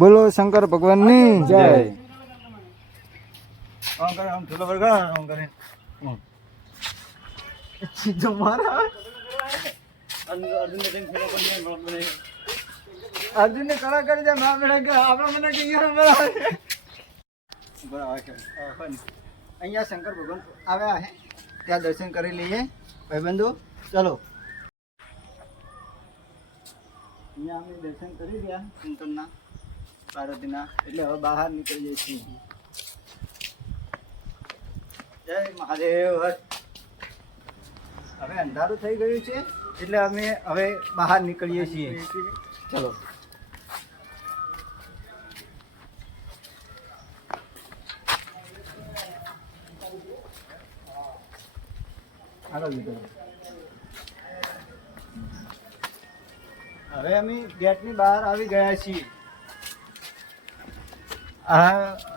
બોલો શંકર ભગવાનની જય। अर्जुन ने कड़ा कर दिया मैं मैंने कहा आपने मैंने અહીંયા શંકર ભગવાન આવ્યા છે ત્યાં દર્શન કરી લઈએ ભાઈબંધો। ચલો અહીંયા અમે દર્શન કરી રહ્યા શંકરના પાર્વતીના, એટલે હવે બહાર નીકળી જઈએ છીએ। જય મહાદેવ। હવે અંધારું થઈ ગયું છે એટલે અમે હવે બહાર નીકળીએ છીએ। ચલો હવે અમે ગેટની બહાર આવી ગયા છીએ।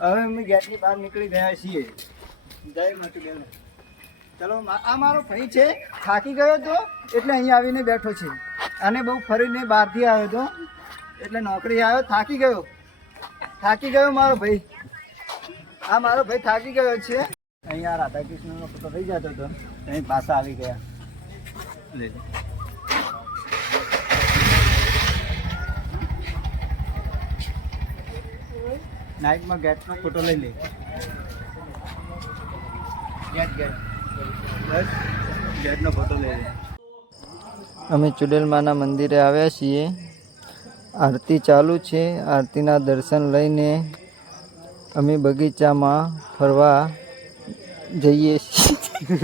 હવે અમે ગેટની બહાર નીકળી ગયા છીએ। જય માતુદેવ। ચલો આ મારો ભાઈ છે, થાકી ગયો હતો એટલે અહીંયા આવીને બેઠો છે, અને બહુ ફરીને બહારથી આવ્યો હતો એટલે નોકરી આવ્યો, થાકી ગયો મારો ભાઈ। આ મારો ભાઈ થાકી ગયો છે। અહીંયા રાધા કૃષ્ણનો ફોટો થઈ જતો હતો, અહીં પાછા આવી ગયા। નાઇટમાં ગેટનો ફોટો લઈ લે। ગેટનો ફોટો લઈ લે। અમે ચુડેલમાના મંદિરે આવ્યા છીએ। આરતી ચાલુ છે। આરતીના દર્શન લઈને અમે બગીચામાં ફરવા જઈએ છીએ।